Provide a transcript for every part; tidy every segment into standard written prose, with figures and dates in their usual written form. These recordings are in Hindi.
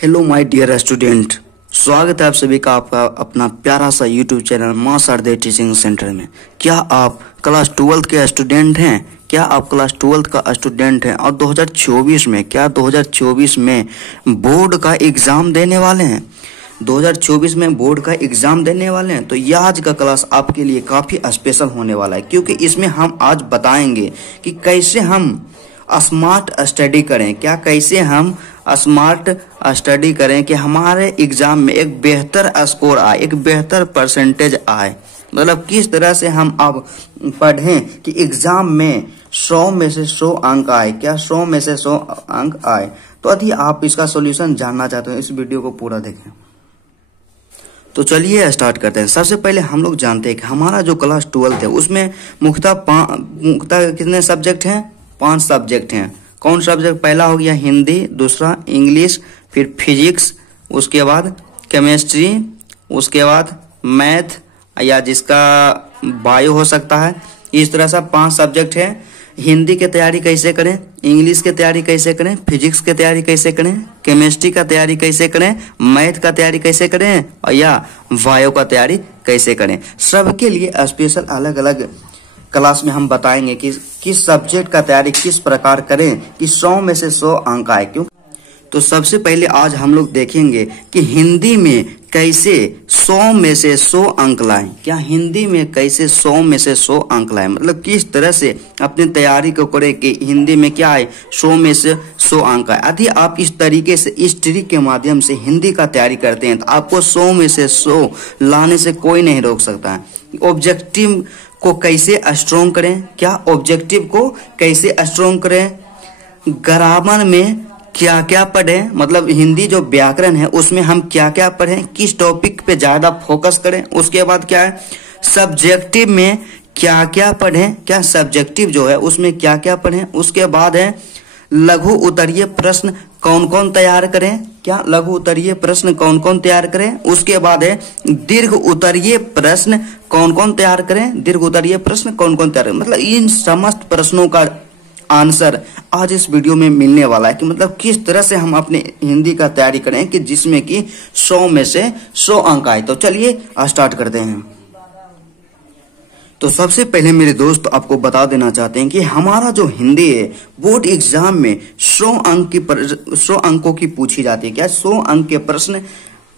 हेलो माय डियर स्टूडेंट, स्वागत है आप सभी का आपका अपना प्यारा सा यूट्यूब चैनल मां शारदे टीचिंग सेंटर में। क्या आप क्लास 12 के स्टूडेंट हैं? क्या आप क्लास 12 का स्टूडेंट हैं और 2024 में बोर्ड का एग्जाम देने वाले हैं? 2024 में बोर्ड का एग्जाम देने वाले हैं तो यह आज का क्लास आपके लिए काफी स्पेशल होने वाला है, क्योंकि इसमें हम आज बताएंगे कि कैसे हम स्मार्ट स्टडी करें। कैसे हम स्मार्ट स्टडी करें कि हमारे एग्जाम में एक बेहतर स्कोर आए, एक बेहतर परसेंटेज आए। मतलब किस तरह से हम अब पढ़ें कि एग्जाम में 100 में से 100 अंक आए। 100 में से 100 अंक आए। तो यदि आप इसका सॉल्यूशन जानना चाहते हो इस वीडियो को पूरा देखें। तो चलिए स्टार्ट करते हैं। सबसे पहले हम लोग जानते हैं कि हमारा जो क्लास 12 है उसमें मुख्यतः कितने सब्जेक्ट हैं? 5 सब्जेक्ट हैं। कौन सब्जेक्ट? पहला हो गया हिंदी, दूसरा इंग्लिश, फिर फिजिक्स, उसके बाद केमिस्ट्री, उसके बाद मैथ या जिसका बायो हो सकता है। इस तरह से 5 सब्जेक्ट है। हिंदी की तैयारी कैसे करें, इंग्लिश की तैयारी कैसे करें, फिजिक्स की तैयारी कैसे करें, केमिस्ट्री का तैयारी कैसे करें, मैथ का तैयारी कैसे करें और या बायो का तैयारी कैसे करें। सबके लिए स्पेशल अलग अलग क्लास में हम बताएंगे कि किस सब्जेक्ट का तैयारी किस प्रकार करें कि 100 में से 100 अंक आए। क्यों? तो सबसे पहले आज हम लोग देखेंगे कि हिंदी में कैसे 100 में से 100 अंक लाएं। हिंदी में कैसे 100 में से 100 अंक लाएं, मतलब किस तरह से अपनी तैयारी को करें कि हिंदी में क्या आए, 100 में से 100 अंक आए। यदि आप इस तरीके से इस ट्रिक के माध्यम से हिंदी का तैयारी करते हैं तो आपको 100 में से 100 लाने से कोई नहीं रोक सकता है। ऑब्जेक्टिव को कैसे स्ट्रॉन्ग करें, ऑब्जेक्टिव को कैसे स्ट्रॉन्ग करें, ग्रामर में क्या क्या पढ़ें, मतलब हिंदी जो व्याकरण है उसमें हम क्या क्या पढ़ें, किस टॉपिक पे ज्यादा फोकस करें। उसके बाद क्या है, सब्जेक्टिव में क्या क्या पढ़ें, सब्जेक्टिव जो है उसमें क्या क्या पढ़ें। उसके बाद है लघु उत्तरीय प्रश्न कौन कौन तैयार करें, लघु उत्तरीय प्रश्न कौन कौन तैयार करें। उसके बाद है दीर्घ उत्तरीय प्रश्न कौन कौन तैयार करें, दीर्घ उत्तरीय प्रश्न कौन कौन तैयार करें। मतलब इन समस्त प्रश्नों का आंसर आज इस वीडियो में मिलने वाला है कि मतलब किस तरह से हम अपने हिंदी का तैयारी करें कि जिसमें कि 100 में से 100 अंक आए। तो चलिए स्टार्ट करते हैं। तो सबसे पहले मेरे दोस्त आपको बता देना चाहते हैं कि हमारा जो हिंदी है बोर्ड एग्जाम में 100 अंकों की पूछी जाती है। 100 अंक के प्रश्न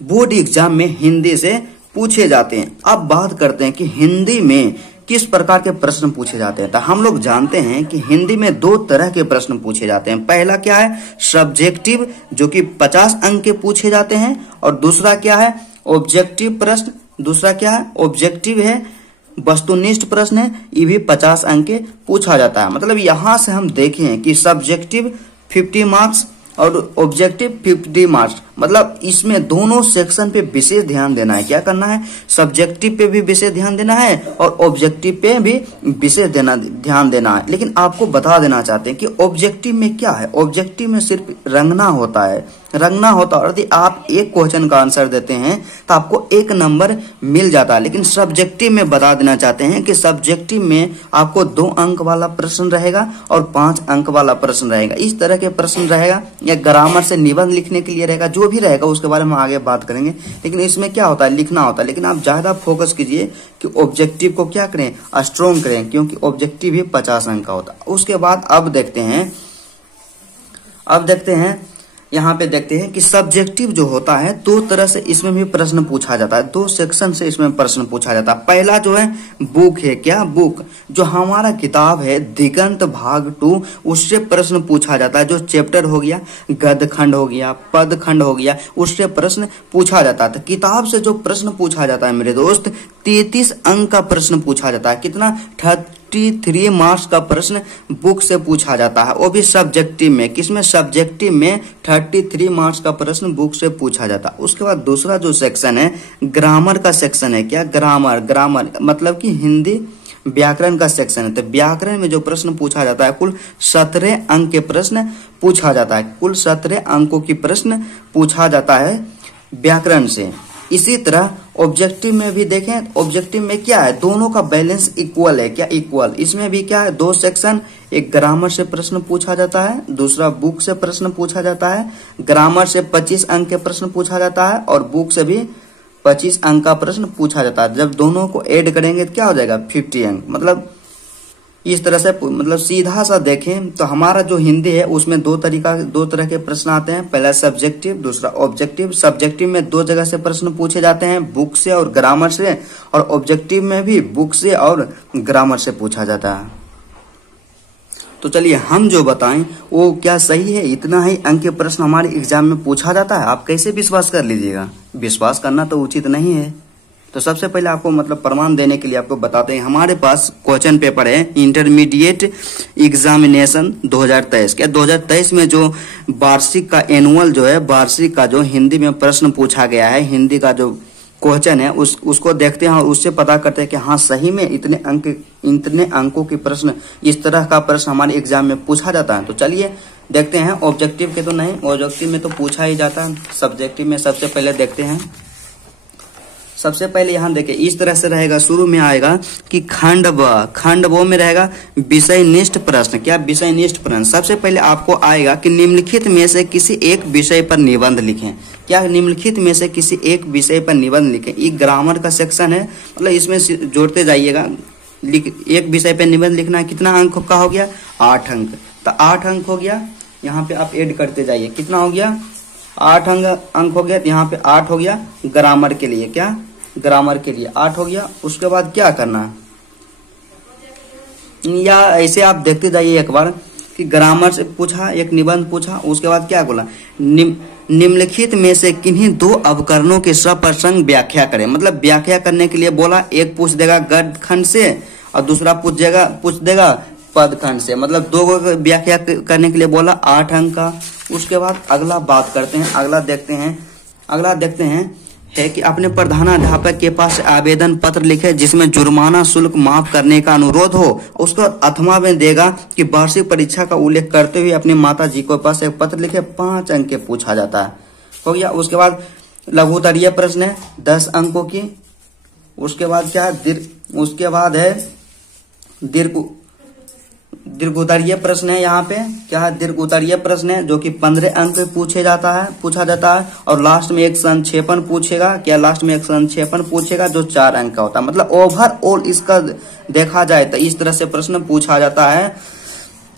बोर्ड एग्जाम में हिंदी से पूछे जाते हैं। अब बात करते हैं कि हिंदी में किस प्रकार के प्रश्न पूछे जाते हैं। तो हम लोग जानते हैं कि हिंदी में 2 तरह के प्रश्न पूछे जाते हैं। पहला क्या है, सब्जेक्टिव जो कि 50 अंक के पूछे जाते हैं, और दूसरा क्या है, ऑब्जेक्टिव प्रश्न। दूसरा क्या है, ऑब्जेक्टिव है, वस्तुनिष्ठ प्रश्न है, ये भी 50 अंक के पूछा जाता है। मतलब यहां से हम देखें कि सब्जेक्टिव 50 मार्क्स और ऑब्जेक्टिव 50 मार्क्स, मतलब इसमें दोनों सेक्शन पे विशेष ध्यान देना है। क्या करना है, सब्जेक्टिव पे भी विशेष ध्यान देना है और ऑब्जेक्टिव पे भी विशेष ध्यान देना है। लेकिन आपको बता देना चाहते हैं कि ऑब्जेक्टिव में क्या है, ऑब्जेक्टिव में सिर्फ रंगना होता है, और यदि आप एक क्वेश्चन का आंसर देते हैं तो आपको 1 नंबर मिल जाता है। लेकिन सब्जेक्टिव में बता देना चाहते हैं कि सब्जेक्टिव में आपको 2 अंक वाला प्रश्न रहेगा और 5 अंक वाला प्रश्न रहेगा। इस तरह के प्रश्न रहेगा, या ग्रामर से निबंध लिखने के लिए रहेगा, जो भी रहेगा उसके बारे में आगे बात करेंगे। लेकिन इसमें क्या होता है, लिखना होता है। लेकिन आप ज्यादा फोकस कीजिए कि ऑब्जेक्टिव को क्या करें, स्ट्रॉन्ग करें, क्योंकि ऑब्जेक्टिव ही 50 अंक का होता है। उसके बाद अब देखते हैं यहाँ पे देखते हैं कि सब्जेक्टिव जो होता है 2 तरह से इसमें भी प्रश्न पूछा जाता है। 2 सेक्शन से इसमें प्रश्न पूछा जाता है। पहला जो है बुक है, बुक जो हमारा किताब है दिगंत भाग 2, उससे प्रश्न पूछा जाता है। जो चैप्टर हो गया, गद्य खंड हो गया, पद खंड हो गया, उससे प्रश्न पूछा जाता है। तो किताब से जो प्रश्न पूछा जाता है मेरे दोस्त, 33 अंक का प्रश्न पूछा जाता है। कितना, 33 मार्क्स का प्रश्न बुक से पूछा जाता है, वो भी सब्जेक्टिव में। किसमें, सब्जेक्टिव में 33 मार्क्स का प्रश्न बुक से पूछा जाता है। उसके बाद दूसरा जो सेक्शन है ग्रामर का सेक्शन है। ग्रामर मतलब कि हिंदी व्याकरण का सेक्शन है। तो व्याकरण में जो प्रश्न पूछा जाता है कुल 17 अंक के प्रश्न पूछा जाता है। कुल 17 अंकों की प्रश्न पूछा जाता है व्याकरण से। इसी तरह ऑब्जेक्टिव में भी देखें, ऑब्जेक्टिव में क्या है, दोनों का बैलेंस इक्वल है। इक्वल, इसमें भी क्या है, 2 सेक्शन एक ग्रामर से प्रश्न पूछा जाता है, दूसरा बुक से प्रश्न पूछा जाता है। ग्रामर से 25 अंक के प्रश्न पूछा जाता है और बुक से भी 25 अंक का प्रश्न पूछा जाता है। जब दोनों को ऐड करेंगे तो क्या हो जाएगा 50 अंक। मतलब इस तरह से, मतलब सीधा सा देखें तो हमारा जो हिंदी है उसमें दो तरह के प्रश्न आते हैं। पहला सब्जेक्टिव, दूसरा ऑब्जेक्टिव। सब्जेक्टिव में 2 जगह से प्रश्न पूछे जाते हैं, बुक से और ग्रामर से, और ऑब्जेक्टिव में भी बुक से और ग्रामर से पूछा जाता है। तो चलिए हम जो बताएं वो क्या सही है? इतना ही अंक के प्रश्न हमारे एग्जाम में पूछा जाता है? आप कैसे विश्वास कर लीजिएगा? विश्वास करना तो उचित नहीं है। तो सबसे पहले आपको मतलब प्रमाण देने के लिए आपको बताते हैं, हमारे पास क्वेश्चन पेपर है इंटरमीडिएट एग्जामिनेशन 2023। क्या 2023 में जो वार्षिक का एनुअल जो है, वार्षिक का जो हिंदी में प्रश्न पूछा गया है, हिंदी का जो क्वेश्चन है उसको देखते हैं और उससे पता करते हैं कि हाँ सही में इतने अंकों के प्रश्न, इस तरह का प्रश्न हमारे एग्जाम में पूछा जाता है। तो चलिए देखते हैं। ऑब्जेक्टिव के तो नहीं, ऑब्जेक्टिव में तो पूछा ही जाता है। सब्जेक्टिव में सबसे पहले देखते हैं। सबसे पहले यहाँ देखिए इस तरह से रहेगा, शुरू में आएगा कि खंड व में रहेगा विषयनिष्ठ प्रश्न। क्या विषयनिष्ठ प्रश्न? सबसे पहले आपको आएगा कि निम्नलिखित में से किसी एक विषय पर निबंध लिखें। क्या निम्नलिखित में से किसी एक विषय पर निबंध लिखें? ये ग्रामर का सेक्शन है, मतलब इसमें जोड़ते जाइएगा। एक विषय पर निबंध लिखना है, कितना अंक का हो गया? 8 अंक। तो 8 अंक हो गया, यहाँ पे आप ऐड करते जाइए। कितना हो गया? 8 अंक हो गया। यहाँ पे 8 हो गया ग्रामर के लिए। क्या ग्रामर के लिए 8 हो गया। उसके बाद क्या करना है, या ऐसे आप देखते जाइए एक बार कि ग्रामर से पूछा, एक निबंध पूछा, उसके बाद क्या बोला, निम्नलिखित में से किन्हीं 2 अवकरणों के सप्रसंग व्याख्या करें। मतलब व्याख्या करने के लिए बोला, एक पूछ देगा गद्य खंड से और दूसरा पूछ देगा पद खंड से। मतलब 2 व्याख्या करने के लिए बोला, 8 अंक का। उसके बाद अगला बात करते हैं, अगला देखते हैं है कि अपने प्रधानाध्यापक के पास आवेदन पत्र लिखे जिसमें जुर्माना शुल्क माफ करने का अनुरोध हो। उसको अथवा में देगा कि वार्षिक परीक्षा का उल्लेख करते हुए अपनी माता जी के पास एक पत्र लिखे। 5 अंक के पूछा जाता है, हो गया। उसके बाद लघुत्तरीय प्रश्न है 10 अंकों की। उसके बाद क्या है, उसके बाद है दीर्घोत्तरीय प्रश्न है। यहाँ पे क्या है, दीर्घोत्तरीय प्रश्न है जो कि 15 अंक पे पूछा जाता है। और लास्ट में एक संक्षेपण पूछेगा। क्या लास्ट में एक संक्षेपण पूछेगा जो 4 अंक का होता है। मतलब ओवरऑल इसका देखा जाए तो इस तरह से प्रश्न पूछा जाता है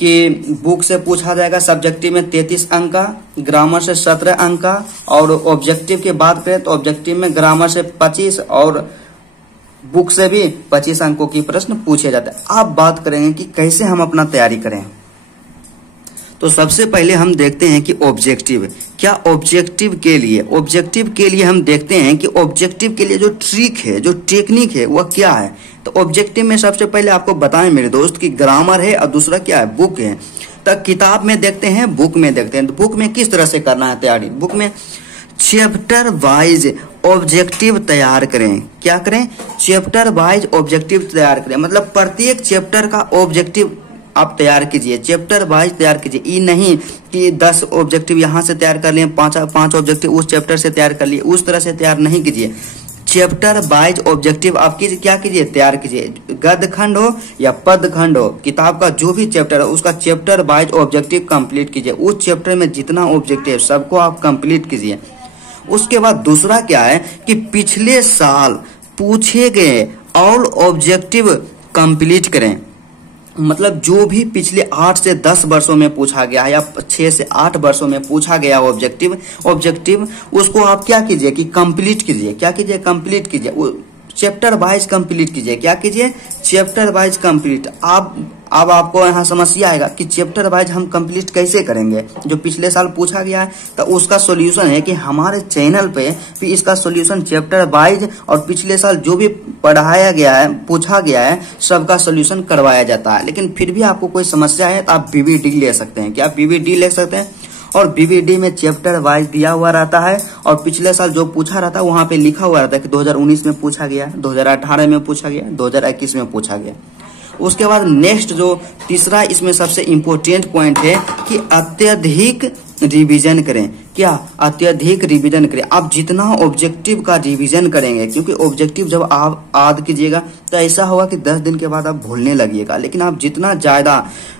कि बुक से पूछा जाएगा सब्जेक्टिव में 33 अंक का, ग्रामर से 17 अंक का, और ऑब्जेक्टिव की बात करें तो ऑब्जेक्टिव में ग्रामर से 25 और बुक से भी 25 अंकों की प्रश्न पूछे जाते हैं। अब बात करेंगे कि कैसे हम अपना तैयारी करें। तो सबसे पहले हम देखते हैं कि ऑब्जेक्टिव। क्या ऑब्जेक्टिव के लिए हम देखते हैं कि ऑब्जेक्टिव के लिए जो ट्रिक है, जो टेक्निक है, वह क्या है। तो ऑब्जेक्टिव में सबसे पहले आपको बताएं मेरे दोस्त कि ग्रामर है और दूसरा क्या है, बुक है। तो किताब में देखते हैं, बुक में देखते हैं। तो बुक में किस तरह से करना है तैयारी, बुक में चैप्टर वाइज ऑब्जेक्टिव तैयार करें। क्या करें, चैप्टर वाइज ऑब्जेक्टिव तैयार करें। मतलब प्रत्येक चैप्टर का ऑब्जेक्टिव आप तैयार कीजिए, चैप्टर वाइज तैयार कीजिए। ये नहीं कि 10 ऑब्जेक्टिव यहाँ से तैयार कर लिए, 5 ऑब्जेक्टिव उस चैप्टर से तैयार कर लिए, उस तरह से तैयार नहीं कीजिए। चैप्टर वाइज ऑब्जेक्टिव आप क्या कीजिए, तैयार कीजिए। गद्य खंड हो या पद खंड हो, किताब का जो भी चैप्टर है उसका चैप्टर वाइज ऑब्जेक्टिव कंप्लीट कीजिए। उस चैप्टर में जितना ऑब्जेक्टिव सबको आप कंप्लीट कीजिए। उसके बाद दूसरा क्या है कि पिछले साल पूछे गए ऑल ऑब्जेक्टिव कंप्लीट करें। मतलब जो भी पिछले 8 से 10 वर्षों में पूछा गया है या 6 से 8 वर्षों में पूछा गया ऑब्जेक्टिव उसको आप क्या कीजिए कि कंप्लीट कीजिए। क्या कीजिए, कंप्लीट कीजिए। चैप्टर वाइज कंप्लीट कीजिए। क्या कीजिए, चैप्टर वाइज कंप्लीट। अब आपको यहाँ समस्या आएगा कि चैप्टर वाइज हम कंप्लीट कैसे करेंगे, जो पिछले साल पूछा गया है। तो उसका सॉल्यूशन है कि हमारे चैनल पे भी इसका सॉल्यूशन चैप्टर वाइज और पिछले साल जो भी पढ़ाया गया है, पूछा गया है, सबका सॉल्यूशन करवाया जाता है। लेकिन फिर भी आपको कोई समस्या है तो आप BVD ले सकते हैं। क्या BVD ले सकते हैं, और BVD में चैप्टर वाइज दिया हुआ रहता है और पिछले साल जो पूछा रहता है वहां पे लिखा हुआ रहता है कि 2019 में पूछा गया, 2018 में पूछा गया, 2021 में पूछा गया। उसके बाद नेक्स्ट जो तीसरा इसमें सबसे इम्पोर्टेंट पॉइंट है कि अत्यधिक रिवीजन करें। क्या अत्यधिक रिवीजन करें। आप जितना ऑब्जेक्टिव का रिवीजन करेंगे, क्योंकि ऑब्जेक्टिव जब आप याद कीजिएगा तो ऐसा होगा कि 10 दिन के बाद आप भूलने लगिएगा, लेकिन आप जितना ज्यादा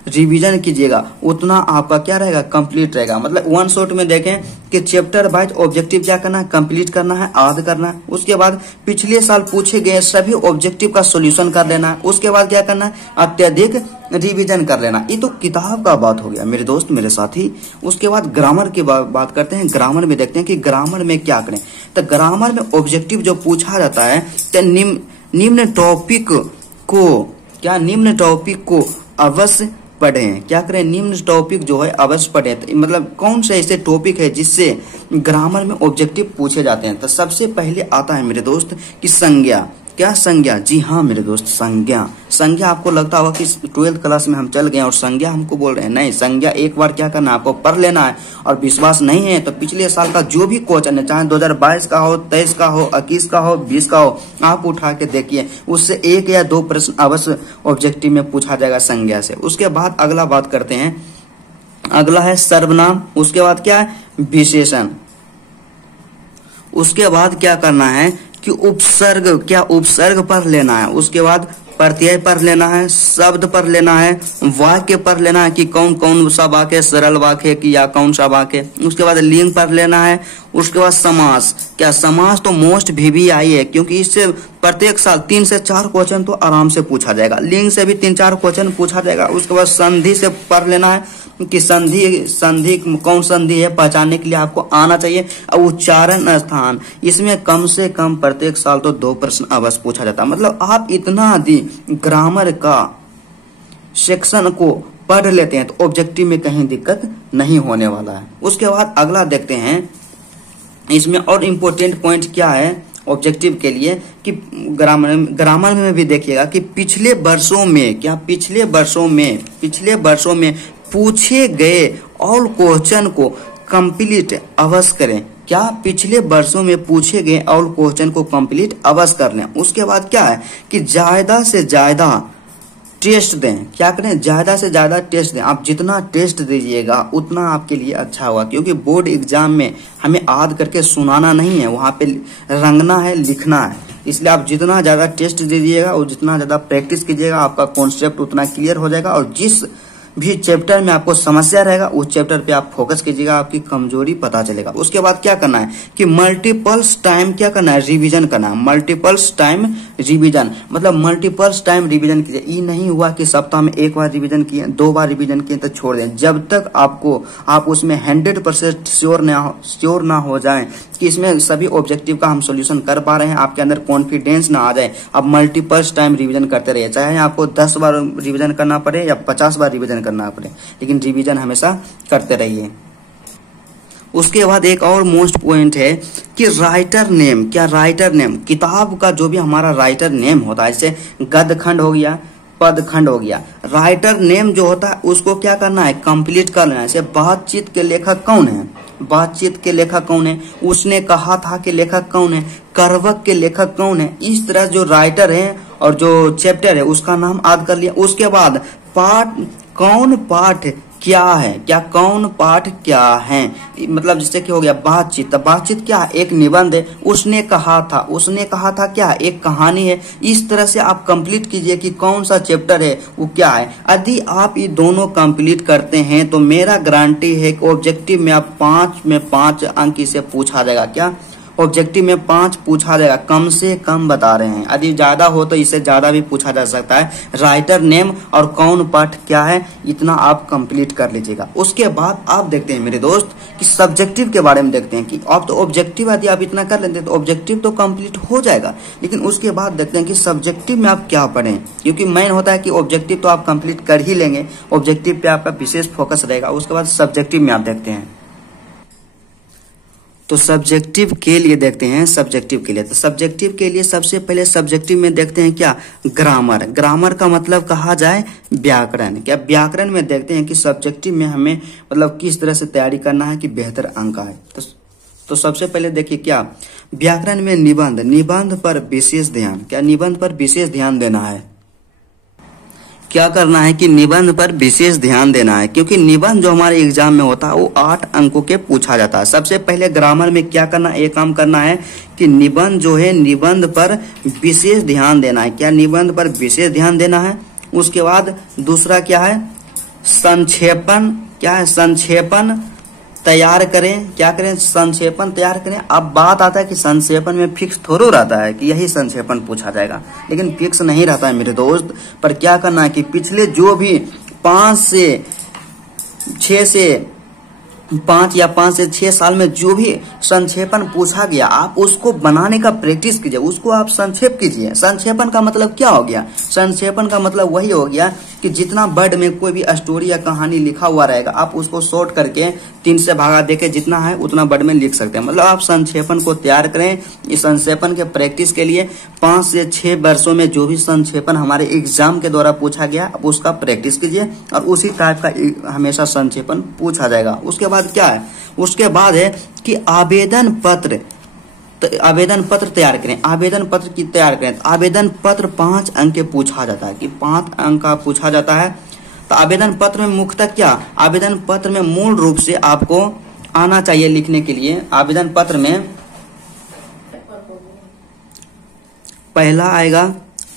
रिवीजन कीजिएगा उतना आपका क्या रहेगा, कंप्लीट रहेगा। मतलब वन शॉट में देखें कि चैप्टर वाइज ऑब्जेक्टिव क्या करना है, कंप्लीट करना है, याद करना है। उसके बाद पिछले साल पूछे गए सभी ऑब्जेक्टिव का सोल्यूशन कर लेना है। उसके बाद क्या करना है, अत्यधिक रिवीजन कर लेना। ये तो किताब का बात हो गया मेरे दोस्त मेरे साथी। उसके बाद ग्रामर की बात करते हैं। ग्रामर में देखते हैं कि ग्रामर में क्या करें। तो ग्रामर में ऑब्जेक्टिव जो पूछा जाता है तो निम्न टॉपिक को अवश्य पढ़ें। क्या करें, निम्न टॉपिक जो है अवश्य पढ़ें। तो मतलब कौन से ऐसे टॉपिक है जिससे ग्रामर में ऑब्जेक्टिव पूछे जाते हैं। तो सबसे पहले आता है मेरे दोस्त कि संज्ञा। क्या संज्ञा, जी हाँ मेरे दोस्त, संज्ञा आपको लगता होगा कि 12th क्लास में हम चल गए और संज्ञा हमको बोल रहे हैं। नहीं, संज्ञा एक बार क्या करना है, आपको पढ़ लेना है। और विश्वास नहीं है तो पिछले साल का जो भी क्वेश्चन है, चाहे 2022 का हो, 23 का हो, 21 का हो, 20 का हो, आप उठा के देखिए, उससे 1 या 2 प्रश्न अवश्य ऑब्जेक्टिव में पूछा जाएगा संज्ञा से। उसके बाद अगला बात करते हैं, अगला है सर्वनाम। उसके बाद क्या है, विशेषण। उसके बाद क्या करना है कि उपसर्ग, क्या उपसर्ग पढ़ लेना है। उसके बाद प्रत्यय पढ़ लेना है, शब्द पढ़ लेना है, वाक्य पढ़ लेना है कि कौन कौन सा वाक्य, सरल वाक्य की या कौन सा वाक्य। उसके बाद लिंग पढ़ लेना है। उसके बाद समास। क्या समास तो मोस्ट VVI है, क्योंकि इससे प्रत्येक साल 3 से 4 क्वेश्चन तो आराम से पूछा जाएगा। लिंग से भी 3-4 क्वेश्चन पूछा जाएगा। उसके बाद संधि से पढ़ लेना है कि संधि कौन संधि है, पहचानने के लिए आपको आना चाहिए। और उच्चारण स्थान, इसमें कम से कम प्रत्येक साल तो 2 प्रश्न अवश्य पूछा जाता है। मतलब आप इतना ग्रामर का सेक्शन को पढ़ लेते हैं तो ऑब्जेक्टिव में कहीं दिक्कत नहीं होने वाला है। उसके बाद अगला देखते हैं, इसमें और इम्पोर्टेंट पॉइंट क्या है ऑब्जेक्टिव के लिए कि ग्रामर में भी देखिएगा कि पिछले वर्षों में पूछे गए ऑल क्वेश्चन को कंप्लीट अवश्य करें। क्या, पिछले वर्षों में पूछे गए ऑल क्वेश्चन को कंप्लीट अवश्य कर लें। उसके बाद क्या है कि ज्यादा से ज्यादा टेस्ट दें। क्या करें, ज्यादा से ज्यादा टेस्ट दें। आप जितना टेस्ट दीजिएगा उतना आपके लिए अच्छा होगा, क्योंकि बोर्ड एग्जाम में हमें याद करके सुनाना नहीं है, वहां पे रंगना है, लिखना है। इसलिए आप जितना ज्यादा टेस्ट दीजिएगा और जितना ज्यादा प्रैक्टिस कीजिएगा, आपका कॉन्सेप्ट उतना क्लियर हो जाएगा। और जिस भी चैप्टर में आपको समस्या रहेगा उस चैप्टर पे आप फोकस कीजिएगा, आपकी कमजोरी पता चलेगा। उसके बाद क्या करना है कि मल्टीपल्स टाइम क्या करना है, रिवीजन करना है। मल्टीपल्स टाइम रिवीजन, मतलब मल्टीपल्स टाइम रिवीजन कीजिए। ये नहीं हुआ कि सप्ताह में 1 बार रिवीजन किए, 2 बार रिवीजन किए तो छोड़ दें। जब तक आप उसमें 100% श्योर ना हो जाए कि इसमें सभी ऑब्जेक्टिव का हम सोल्यूशन कर पा रहे हैं, आपके अंदर कॉन्फिडेंस ना आ जाए, आप मल्टीपल्स टाइम रिवीजन करते रहिए। चाहे आपको 10 बार रिवीजन करना पड़े या 50 बार रिवीजन करना पड़े, लेकिन रिवीजन हमेशा करते रहिए। उसके बाद एक और मोस्ट पॉइंट है कि राइटर नेम। क्या, राइटर नेम, किताब का जो भी हमारा राइटर नेम होता है, जैसे गद्य खंड हो गया, पद खंड हो गया, राइटर नेम जो होता है उसको क्या करना है, कंप्लीट कर लेना है। जैसे बातचीत के लेखक कौन है, बातचीत के लेखक कौन है, उसने कहा था के लेखक कौन है, करवक के लेखक कौन है। इस तरह जो राइटर है और जो चैप्टर है उसका नाम याद कर लिया। उसके बाद पाठ, कौन पाठ क्या है, क्या कौन पाठ क्या है, मतलब जैसे कि हो गया बातचीत, तो बातचीत क्या है, एक निबंध है। उसने कहा था क्या है, एक कहानी है। इस तरह से आप कंप्लीट कीजिए कि कौन सा चैप्टर है वो क्या है। यदि आप ये दोनों कंप्लीट करते हैं तो मेरा गारंटी है कि ऑब्जेक्टिव में आप 5 में 5 अंक इसे पूछा जाएगा। क्या, ऑब्जेक्टिव में 5 पूछा जाएगा, कम से कम बता रहे हैं। यदि ज्यादा हो तो इससे ज्यादा भी पूछा जा सकता है। राइटर नेम और कौन पाठ क्या है, इतना आप कंप्लीट कर लीजिएगा। उसके बाद आप देखते हैं मेरे दोस्त कि सब्जेक्टिव के बारे में देखते हैं कि आप तो ऑब्जेक्टिव यदि आप इतना कर लेते हैं तो ऑब्जेक्टिव तो कंप्लीट हो जाएगा, लेकिन उसके बाद देखते हैं कि सब्जेक्टिव में आप क्या पढ़ें। क्योंकि मेन होता है कि ऑब्जेक्टिव तो आप कंप्लीट कर ही लेंगे, ऑब्जेक्टिव पे आपका विशेष फोकस रहेगा। उसके बाद सब्जेक्टिव में आप देखते हैं, तो सब्जेक्टिव के लिए देखते हैं। सब्जेक्टिव के लिए, तो सब्जेक्टिव के लिए सबसे पहले सब्जेक्टिव में देखते हैं क्या, ग्रामर। ग्रामर का मतलब कहा जाए व्याकरण। क्या, व्याकरण में देखते हैं कि सब्जेक्टिव में हमें मतलब किस तरह से तैयारी करना है कि बेहतर अंक आए। तो सबसे पहले देखिए क्या, व्याकरण में निबंध पर विशेष ध्यान। क्या, निबंध पर विशेष ध्यान देना है क्या करना है कि निबंध पर विशेष ध्यान देना है, क्योंकि निबंध जो हमारे एग्जाम में होता है वो 8 अंकों के पूछा जाता है। सबसे पहले ग्रामर में क्या करना है, एक काम करना है कि निबंध जो है निबंध पर विशेष ध्यान देना है। क्या निबंध पर विशेष ध्यान देना है। उसके बाद दूसरा क्या है, संक्षेपण। क्या है, संक्षेपण तैयार करें। क्या करें, संक्षेपण तैयार करें। अब बात आता है कि संक्षेपण में फिक्स थोड़ा रहता है कि यही संक्षेपण पूछा जाएगा, लेकिन फिक्स नहीं रहता है मेरे दोस्त। पर क्या करना है कि पिछले जो भी 5 या 5 से 6 साल में जो भी संक्षेपण पूछा गया, आप उसको बनाने का प्रैक्टिस कीजिए, उसको आप संक्षेप कीजिए। संक्षेपण का मतलब क्या हो गया, संक्षेपण का मतलब वही हो गया कि जितना वर्ड में कोई भी स्टोरी या कहानी लिखा हुआ रहेगा, आप उसको शॉर्ट करके 3 से भागा देके जितना है उतना वर्ड में लिख सकते हैं। मतलब आप संक्षेपण को तैयार करें। इस संक्षेपण के प्रैक्टिस के लिए 5 से 6 वर्षों में जो भी संक्षेपण हमारे एग्जाम के द्वारा पूछा गया, आप उसका प्रैक्टिस कीजिए और उसी टाइप का हमेशा संक्षेपण पूछा जाएगा। उसके बाद क्या है, उसके बाद है कि आवेदन पत्र तैयार करें। आवेदन पत्र की तैयार करें। आवेदन पत्र 5 अंक के पूछा जाता है कि 5 अंक का पूछा जाता है। तो आवेदन पत्र में मुख्यतः क्या, आवेदन पत्र में मूल रूप से आपको आना चाहिए लिखने के लिए। आवेदन पत्र में पहला आएगा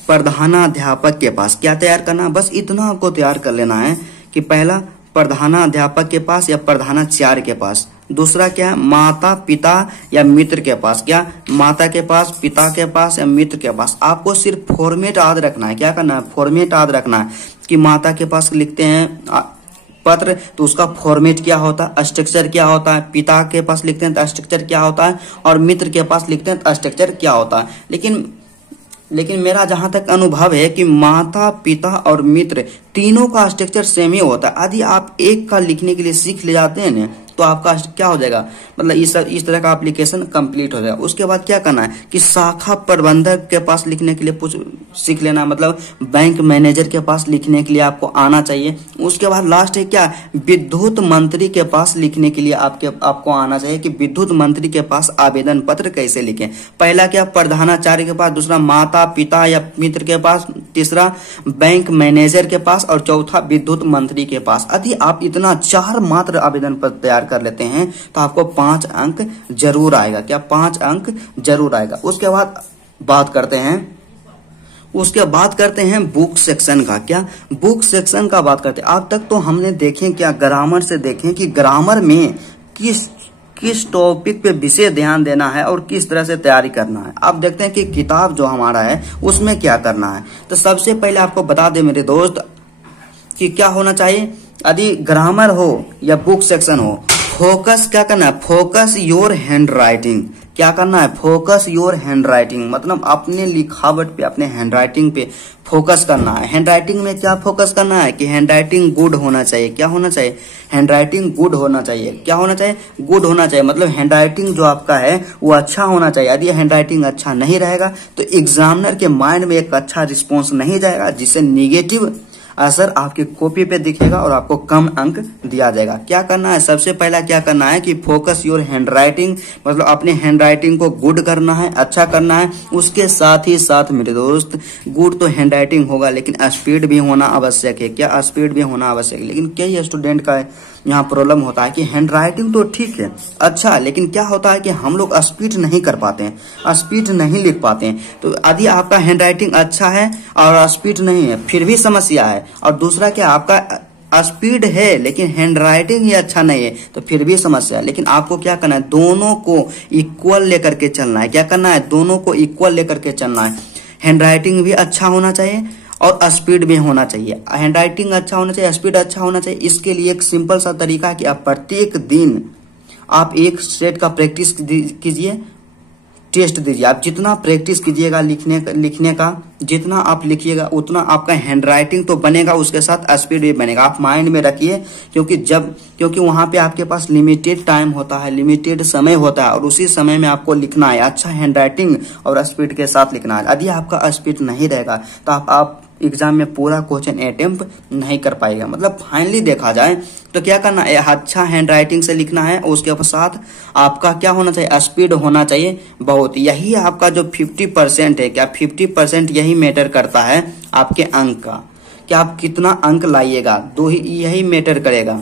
प्रधानाध्यापक के पास। क्या तैयार करना, बस इतना आपको तैयार कर लेना है कि पहला प्रधानाध्यापक के पास या प्रधानाचार्य के पास। दूसरा क्या है, माता पिता या मित्र के पास। क्या, माता के पास, पिता के पास या मित्र के पास। आपको सिर्फ फॉर्मेट याद रखना है। क्या करना है, फॉर्मेट याद रखना है कि माता के पास लिखते हैं पत्र तो उसका फॉर्मेट क्या होता है, स्ट्रक्चर क्या होता है। पिता के पास लिखते हैं तो स्ट्रक्चर क्या होता है, और मित्र के पास लिखते हैं तो स्ट्रक्चर क्या होता है। लेकिन मेरा जहां तक अनुभव है कि माता पिता और मित्र तीनों का स्ट्रक्चर सेम ही होता है। यदि आप एक का लिखने के लिए सीख ले जाते हैं ना, तो आपका क्या हो जाएगा, मतलब इस तरह का एप्लीकेशन कंप्लीट हो जाएगा। उसके बाद क्या करना है कि शाखा प्रबंधक के पास लिखने के लिए सीख लेना, मतलब बैंक मैनेजर के पास लिखने के लिए आपको आना चाहिए। उसके बाद लास्ट है क्या, विद्युत मंत्री के पास लिखने के लिए आपको आना चाहिए कि विद्युत मंत्री के पास आवेदन पत्र कैसे लिखें। पहला क्या, प्रधानाचार्य के पास, दूसरा माता पिता या मित्र के पास, तीसरा बैंक मैनेजर के पास और चौथा विद्युत मंत्री के पास। यदि आप इतना 4 मात्र आवेदन पत्र तैयार कर लेते हैं तो आपको 5 अंक जरूर आएगा। क्या, 5 अंक जरूर आएगा। उसके बाद बात करते हैं बुक सेक्शन का। क्या, बुक सेक्शन का बात करते हैं। अब तक तो हमने देखें क्या, ग्रामर से देखें कि ग्रामर में किस टॉपिक पे विशेष ध्यान देना है और किस तरह से तैयारी करना है। अब देखते हैं कि किताब जो हमारा है उसमें क्या करना है। तो सबसे पहले आपको बता दें मेरे दोस्त कि क्या होना चाहिए, यदि ग्रामर हो या बुक सेक्शन हो, फोकस क्या करना है, फोकस योर हैंड राइटिंग। क्या करना है, फोकस योर हैंड राइटिंग, मतलब अपने लिखावट पे, अपने हैंड राइटिंग पे फोकस करना है। हैंड राइटिंग में क्या फोकस करना है कि हैंड राइटिंग गुड होना चाहिए। क्या होना चाहिए, हैंड राइटिंग गुड होना चाहिए। क्या होना चाहिए, गुड होना चाहिए, मतलब हैंड राइटिंग जो आपका है वो अच्छा होना चाहिए। यदि हैंड राइटिंग अच्छा नहीं रहेगा तो एग्जामिनर के माइंड में एक अच्छा रिस्पॉन्स नहीं जाएगा, जिससे निगेटिव असर आपकी कॉपी पे दिखेगा और आपको कम अंक दिया जाएगा। क्या करना है, सबसे पहला क्या करना है कि फोकस योर हैंड राइटिंग, मतलब अपने हैंड राइटिंग को गुड करना है, अच्छा करना है। उसके साथ ही साथ मेरे दोस्त, गुड तो हैंड राइटिंग होगा लेकिन स्पीड भी होना आवश्यक है। क्या, स्पीड भी होना आवश्यक है। लेकिन कई स्टूडेंट का यहाँ प्रॉब्लम होता है कि हैंड राइटिंग तो ठीक है, अच्छा, लेकिन क्या होता है कि हम लोग स्पीड नहीं कर पाते हैं, स्पीड नहीं लिख पाते हैं। तो यदि आपका हैंड राइटिंग अच्छा है और स्पीड नहीं है फिर भी समस्या है। और दूसरा क्या, आपका स्पीड है लेकिन हैंड राइटिंग ही अच्छा नहीं है तो फिर भी समस्या है। लेकिन आपको क्या करना है, दोनों को इक्वल लेकर के चलना है। क्या करना है, दोनों को इक्वल लेकर के चलना है। हैंड राइटिंग भी अच्छा होना चाहिए और स्पीड भी होना चाहिए। हैंड राइटिंग अच्छा होना चाहिए, स्पीड अच्छा होना चाहिए। इसके लिए एक सिंपल सा तरीका है कि आप प्रत्येक दिन आप एक सेट का प्रैक्टिस कीजिए, टेस्ट दीजिए। आप जितना प्रैक्टिस कीजिएगा लिखने का जितना आप लिखिएगा उतना आपका हैंड राइटिंग तो बनेगा, उसके साथ स्पीड भी बनेगा। आप माइंड में रखिए, क्योंकि वहां पे आपके पास लिमिटेड टाइम होता है, लिमिटेड समय होता है और उसी समय में आपको लिखना है। अच्छा हैंड राइटिंग और स्पीड के साथ लिखना है। यदि आपका स्पीड नहीं रहेगा तो आप एग्जाम में पूरा क्वेश्चन अटेम्प्ट नहीं कर पाएगा। मतलब फाइनली देखा जाए तो क्या करना है, अच्छा हैंड राइटिंग से लिखना है। उसके साथ आपका क्या होना चाहिए, स्पीड होना चाहिए बहुत। यही आपका जो 50% है, क्या 50% यही मैटर करता है आपके अंक का। कि आप कितना अंक लाइएगा, दो ही यही मैटर करेगा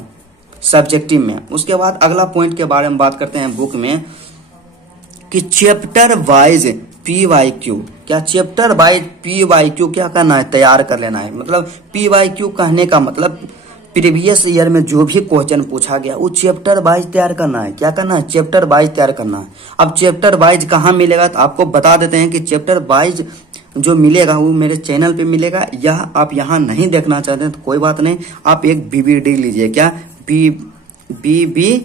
सब्जेक्टिव में। उसके बाद अगला पॉइंट के बारे में बात करते हैं बुक में कि चैप्टर वाइज PYQ, क्या चैप्टर वाइज PYQ क्या करना है, तैयार कर लेना है। मतलब PYQ कहने का मतलब प्रीवियस ईयर में जो भी क्वेश्चन पूछा गया वो चैप्टर वाइज तैयार करना है। क्या करना है, चैप्टर वाइज तैयार करना है। अब चैप्टर वाइज कहाँ मिलेगा, तो आपको बता देते हैं कि चैप्टर वाइज जो मिलेगा वो मेरे चैनल पे मिलेगा। यह आप यहाँ नहीं देखना चाहते हैं तो कोई बात नहीं, आप एक BBD लीजिए। क्या BBD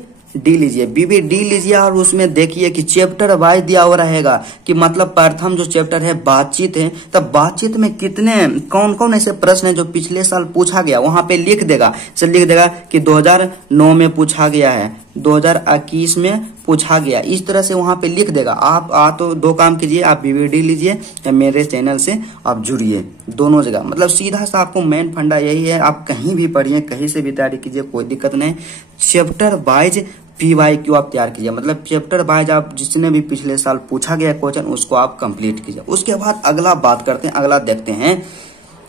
लीजिए, BBD लीजिए और उसमें देखिए कि चैप्टर वाइज दिया हुआ रहेगा कि मतलब प्रथम जो चैप्टर है बातचीत है, तब बातचीत में कितने कौन कौन ऐसे प्रश्न है जो पिछले साल पूछा गया वहां पे लिख देगा। लिख देगा कि 2009 में पूछा गया है, 2021 में पूछा गया, इस तरह से वहां पे लिख देगा। आप तो दो काम कीजिए, आप BBD लीजिए या मेरे चैनल से आप जुड़िए, दोनों जगह। मतलब सीधा सा आपको मेन फंडा यही है, आप कहीं भी पढ़िए, कहीं से भी तैयारी कीजिए, कोई दिक्कत नहीं। चैप्टर वाइज PYQ आप तैयार कीजिए, मतलब चैप्टर वाइज आप जिसने भी पिछले साल पूछा गया क्वेश्चन उसको आप कंप्लीट कीजिए। उसके बाद अगला बात करते हैं, अगला देखते हैं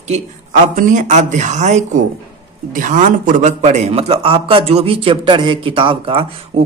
कि अपने अध्याय को ध्यान पूर्वक पढ़ें। मतलब आपका जो भी चैप्टर है किताब का, वो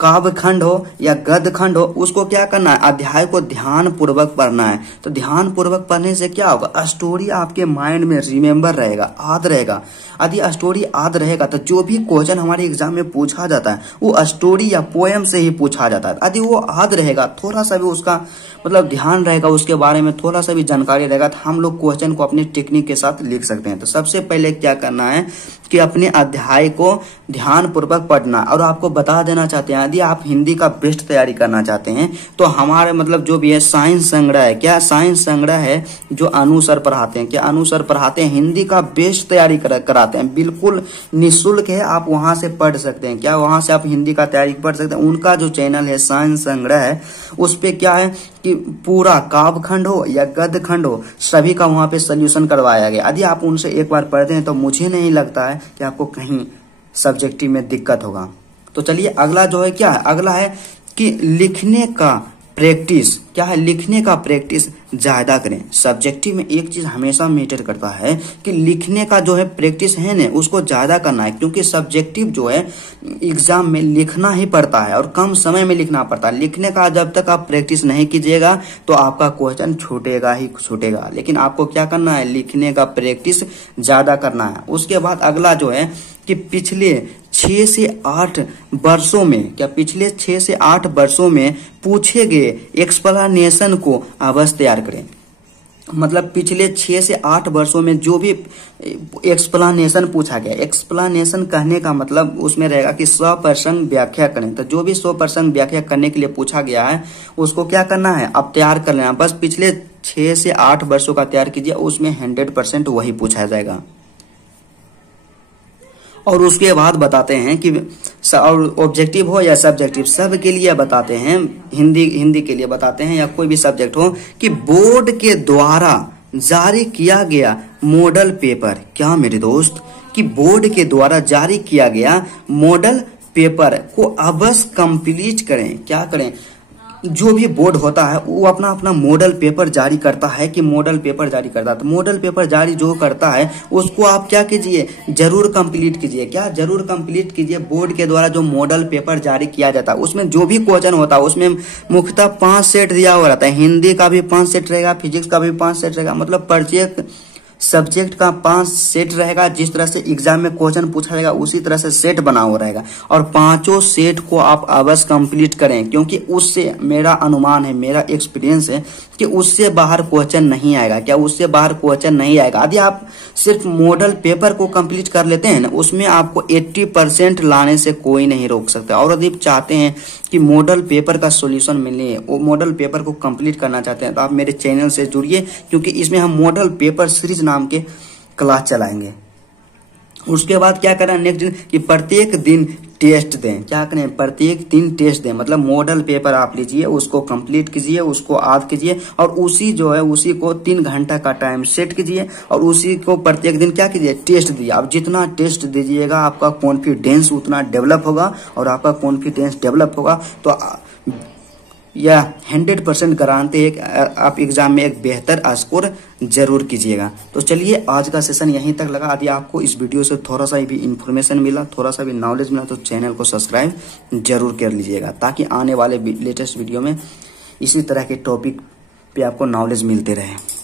काव्य खंड हो या गद्य खंड हो, उसको क्या करना है, अध्याय को ध्यान पूर्वक पढ़ना है। तो ध्यान पूर्वक पढ़ने से क्या होगा, स्टोरी आपके माइंड में रिमेम्बर रहेगा, याद रहेगा। यदि स्टोरी याद रहेगा तो जो भी क्वेश्चन हमारे एग्जाम में पूछा जाता है वो स्टोरी या पोएम से ही पूछा जाता है। यदि वो याद रहेगा, थोड़ा सा भी उसका मतलब ध्यान रहेगा, उसके बारे में थोड़ा सा भी जानकारी रहेगा, तो हम लोग क्वेश्चन को अपनी टेक्निक के साथ लिख सकते हैं। तो सबसे पहले क्या करना है कि अपने अध्याय को ध्यान पूर्वक पढ़ना। और आपको बता देना चाहते हैं, यदि आप हिंदी का बेस्ट तैयारी करना चाहते हैं तो हमारे मतलब जो भी है साइंस संग्रह है, क्या साइंस संग्रह है जो अनु सर पढ़ाते हैं, क्या अनु सर पढ़ाते हैं, हिंदी का बेस्ट तैयारी कराते हैं, बिल्कुल निःशुल्क है, आप वहां से पढ़ सकते हैं। क्या वहां से आप हिंदी का तैयारी पढ़ सकते हैं। उनका जो चैनल है साइंस संग्रह है, उस पे क्या है कि पूरा काव्य खंड हो या गद्य खंड हो, सभी का वहां पे सोल्यूशन करवाया गया। यदि आप उनसे एक बार पढ़ते हैं तो मुझे नहीं लगता है कि आपको कहीं सब्जेक्टिव में दिक्कत होगा। तो चलिए अगला जो है क्या है, अगला है कि लिखने का प्रैक्टिस, क्या है, लिखने का प्रैक्टिस ज्यादा करें। सब्जेक्टिव में एक चीज हमेशा मैटर करता है कि लिखने का जो है प्रैक्टिस है ना, उसको ज्यादा करना है, क्योंकि सब्जेक्टिव जो है एग्जाम में लिखना ही पड़ता है और कम समय में लिखना पड़ता है। लिखने का जब तक आप प्रैक्टिस नहीं कीजिएगा तो आपका क्वेश्चन छूटेगा ही छूटेगा। लेकिन आपको क्या करना है, लिखने का प्रैक्टिस ज्यादा करना है। उसके बाद अगला जो है कि पिछले 6 से 8 वर्षों में, क्या पिछले 6 से 8 वर्षों में पूछे गए एक्सप्लेनेशन को अवश्य तैयार करें। मतलब पिछले 6 से 8 वर्षों में जो भी एक्सप्लेनेशन पूछा गया, एक्सप्लेनेशन कहने का मतलब उसमें रहेगा कि 100% व्याख्या करें। तो जो भी 100% व्याख्या करने के लिए पूछा गया है उसको क्या करना है, अब तैयार कर लेना। बस पिछले 6 से 8 वर्षों का तैयार कीजिए, उसमें 100% वही पूछा जाएगा। और उसके बाद बताते हैं कि और ऑब्जेक्टिव हो या सब्जेक्टिव, सब के लिए बताते हैं, हिंदी के लिए बताते हैं या कोई भी सब्जेक्ट हो, कि बोर्ड के द्वारा जारी किया गया मॉडल पेपर, क्या मेरे दोस्त, कि बोर्ड के द्वारा जारी किया गया मॉडल पेपर को अवश्य कंप्लीट करें। क्या करें, जो भी बोर्ड होता है वो अपना अपना मॉडल पेपर जारी करता है, कि मॉडल पेपर जारी करता है। तो मॉडल पेपर जारी जो करता है उसको आप क्या कीजिए, जरूर कंप्लीट कीजिए। क्या, जरूर कंप्लीट कीजिए। बोर्ड के द्वारा जो मॉडल पेपर जारी किया जाता है उसमें जो भी क्वेश्चन होता है उसमें मुख्यतः 5 सेट दिया हुआ रहता है। हिंदी का भी 5 सेट रहेगा, फिजिक्स का भी 5 सेट रहेगा, मतलब प्रत्येक सब्जेक्ट का 5 सेट रहेगा। जिस तरह से एग्जाम में क्वेश्चन पूछा जाएगा उसी तरह से सेट बना हुआ रहेगा, और 5 सेट को आप अवश्य कंप्लीट करें, क्योंकि उससे मेरा अनुमान है, मेरा एक्सपीरियंस है कि उससे बाहर क्वेश्चन नहीं आएगा। क्या, उससे बाहर क्वेश्चन नहीं आएगा। यदि आप सिर्फ मॉडल पेपर को कंप्लीट कर लेते हैं ना, उसमें आपको 80% लाने से कोई नहीं रोक सकता। और यदि आप चाहते हैं कि मॉडल पेपर का सॉल्यूशन मिले, वो मॉडल पेपर को कंप्लीट करना चाहते हैं, तो आप मेरे चैनल से जुड़िए, क्योंकि इसमें हम मॉडल पेपर सीरीज नाम के क्लास चलाएंगे। उसके बाद क्या करना, नेक्स्ट दिन कि प्रत्येक दिन टेस्ट दें। क्या करें, प्रत्येक दिन टेस्ट दें। मतलब मॉडल पेपर आप लीजिए, उसको कंप्लीट कीजिए, उसको याद कीजिए, और उसी जो है उसी को 3 घंटा का टाइम सेट कीजिए, और उसी को प्रत्येक दिन क्या कीजिए, टेस्ट दिए। आप जितना टेस्ट दीजिएगा आपका कॉन्फिडेंस उतना डेवलप होगा, और आपका कॉन्फिडेंस डेवलप होगा तो या 100% गारंटी है कि आप एग्जाम में एक बेहतर स्कोर जरूर कीजिएगा। तो चलिए आज का सेशन यहीं तक लगा। यदि आपको इस वीडियो से थोड़ा सा भी इंफॉर्मेशन मिला, थोड़ा सा भी नॉलेज मिला, तो चैनल को सब्सक्राइब जरूर कर लीजिएगा, ताकि आने वाले लेटेस्ट वीडियो में इसी तरह के टॉपिक पे आपको नॉलेज मिलते रहे।